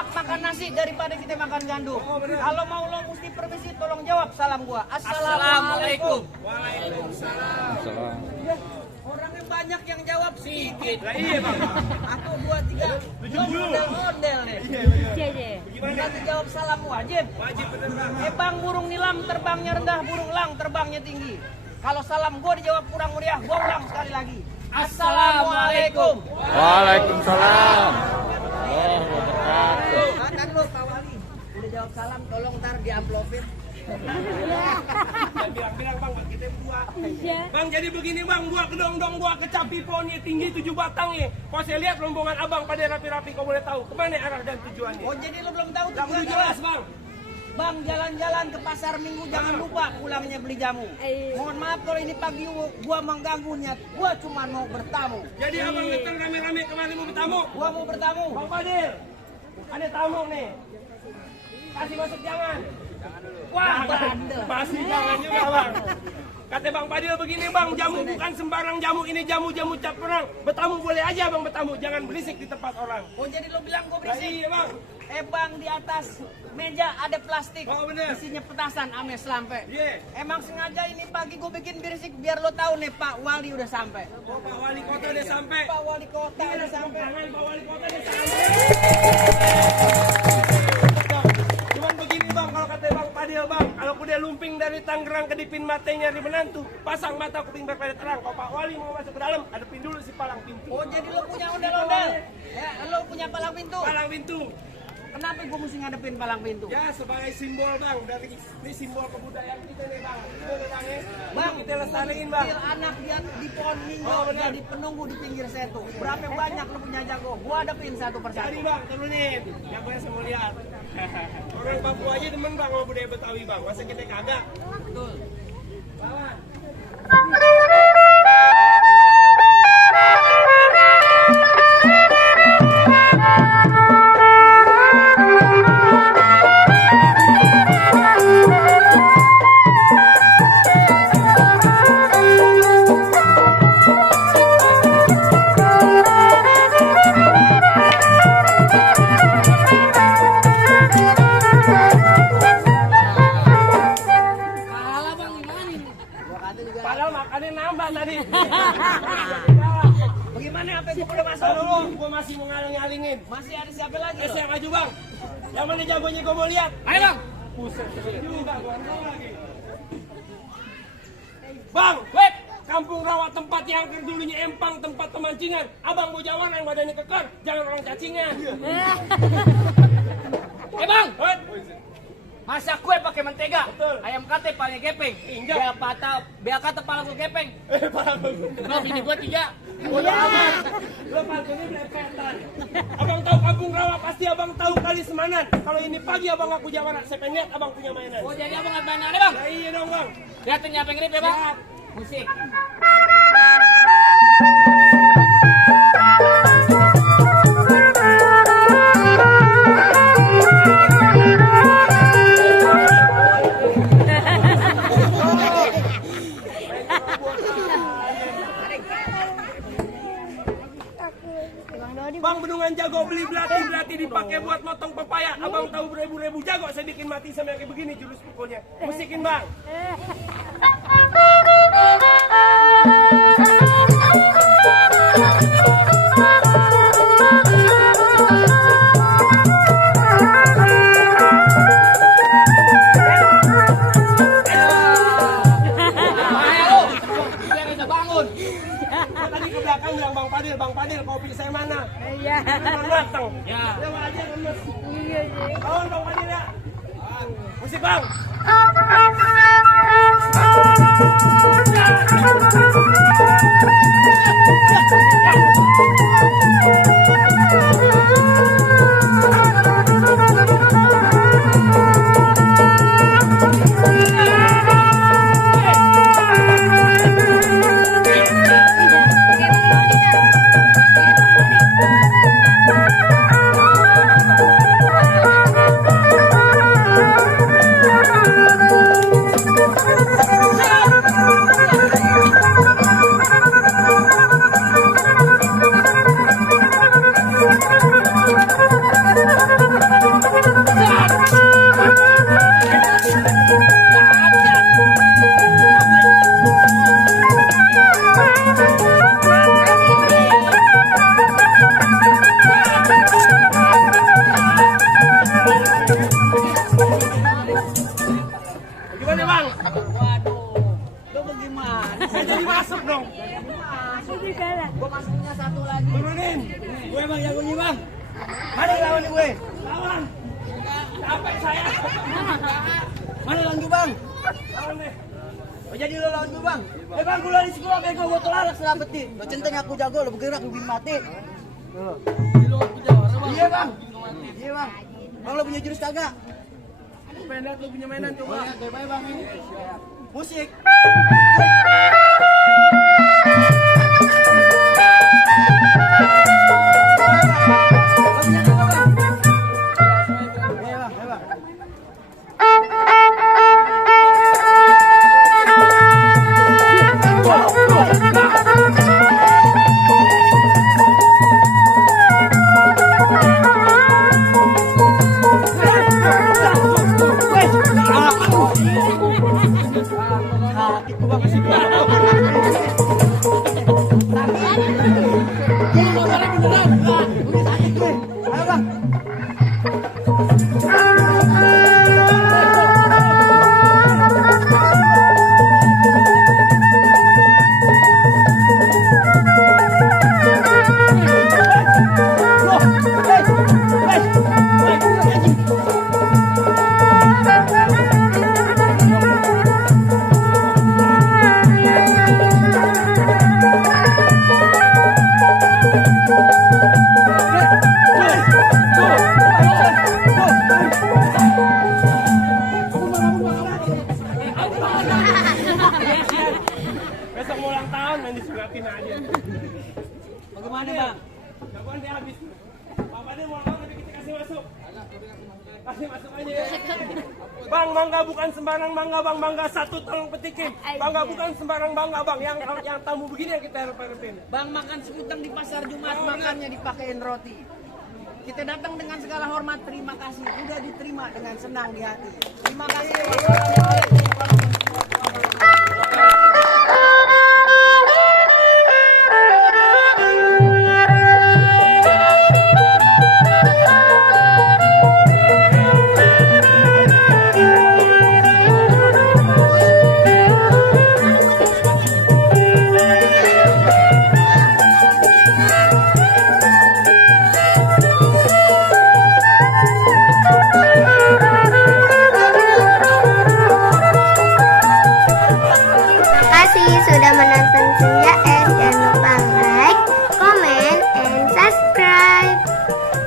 enak makan nasi daripada kita makan gandum. Kalau mau lo mesti permisi, tolong jawab salam gua. Assalamualaikum. Waalaikumsalam. Orangnya banyak yang jawab sedikit. Iya bang. Aku 2, 3. Lo model nih. Gimana jawab salam wajib? Wajib bener bang. Bang, burung nilam terbangnya rendah, burung elang terbangnya tinggi. Kalau salam gua dijawab kurang meriah, gua ulang sekali lagi. Assalamualaikum. Waalaikumsalam. Makan lo Pak Wali. Udah jawab salam, tolong ntar di amplopin. Bilang-bilang bang, kita berdua. Bang jadi begini bang, gua kedong-dong, gua kecapi pohonnya tinggi 7 batang ya. Kalau saya lihat rombongan abang pada rapi-rapi, kau boleh tahu kemana arah dan tujuannya? Oh jadi lo belum tahu Gak tujuan jelas bang. Bang, jalan-jalan ke pasar Minggu, jangan lupa pulangnya beli jamu. Mohon maaf kalau ini pagi gua mengganggu niat. Gua cuma mau bertamu. Jadi abang datang rame-rame kemari mau bertamu? Gua mau bertamu. Bang Fadil, ada tamu nih. Kasih masuk jangan. Wah, bandel. masih jangan juga bang. Kata Bang Fadil begini bang, jamu bukan sembarang jamu, ini jamu-jamu cap perang. Bertamu boleh aja bang bertamu, jangan berisik di tempat orang. Oh jadi lo bilang gua berisik? Iya bang. Bang, di atas meja ada plastik. Oh bener. Isinya petasan ame selampe. Iya. Emang sengaja ini pagi gue bikin berisik biar lo tahu nih Pak Wali udah sampai. Oh Pak Wali Kota udah sampai. Pak Wali Kota udah sampai. Pak Wali Kota udah sampai. Cuman begini bang, kalau kata Bang Fadil bang, kalau udah lumping dari Tangerang ke Dipin matanya di menantu, pasang mata kuping berpada terang. Kalau Pak Wali mau masuk ke dalam, hadapin dulu si palang pintu. Oh jadi lo punya ondel-ondel? Ya, lo punya palang pintu? Palang pintu. Kenapa gue mesti ngadepin palang pintu? Ya sebagai simbol bang, dari ini simbol kebudayaan kita nih bang. Bang, Bang, kita lestariin bang. anak dia di pohon minggu, Oh, benar. jadi penunggu di pinggir setu. Berapa banyak lo punya jago? Gue hadapin satu persatu. Jadi bang, turunin. Yang boleh semua lihat. Orang Papua aja demen bang sama budaya Betawi bang. Masa kita kagak? Betul. Bawa. Padahal makannya nambah tadi. Bagaimana apa gue udah masuk? Dulu, gua masih mau ngaling-ngalingin. Masih ada siapa lagi? Saya maju bang. Yang mana jagonya gua mau lihat. Ayo bang. Buset, juga gua nggak lagi. Bang, Wait. kampung rawa tempat yang dulunya empang, tempat pemancingan. Abang bojawan yang badannya kekar, jangan orang cacingan. Bang. Wait. Masak kue pakai mentega. Betul. Ayam kate paling gepeng. Injak. Biar kata pala gue gepeng. Lo bini gue 3. Udah aman. Lo ini belepetan. Abang tahu kampung rawa, pasti abang tahu kali Semanan. Kalau ini pagi abang aku jalan, saya pengen lihat abang punya mainan. Oh jadi abang ada mainan bang? Ya iya dong bang. Lihatin apa yang grip ya bang? Siap. Musik. Bang bendungan jago beli belati dipakai buat motong pepaya. Abang tahu beribu-ribu jago saya bikin mati sama kayak begini jurus pukulnya. Musikin bang. Tadi ke belakang bilang Bang Fadil, kopi saya mana? Iya. Belum matang. Ya. Lewat aja lemes. Iya, iya. Kawan Bang Fadil ya. Musik bang. Gimana bang? Waduh, lo bagaimana? Saya jadi masuk dong. Gue masuknya satu lagi. Turunin. Gue bang jagonya bang. Mana lawan gue? Lawan. Capek saya. Mana lawan gue bang? Lawan deh. Oh, jadi lo lawan gue bang? Bang gue lari sekolah kayak gue tolak selametin. Lo centeng aku jago, lo bergerak lebih mati. Iya bang. Iya bang. Bang lo punya jurus kagak? Pengen lihat lu punya mainan coba. Bye bang. Musik. Besok mau ulang tahun main disuratin aja. Bagaimana bang? Jagoan dia habis. Bapak dia mau ulang tahun tapi kita kasih masuk. Kasih masuk aja ya. Bang, mangga bukan sembarang mangga bang, mangga satu tolong petikin. Mangga bukan sembarang mangga bang, yang tamu begini yang kita harapin. Bang makan sekutang di pasar Jumat, makannya dipakein roti. Kita datang dengan segala hormat, terima kasih. Udah diterima dengan senang di hati. Terima kasih. Wassalamualaikum warahmatullahi wabarakatuh. Terima kasih sudah menonton.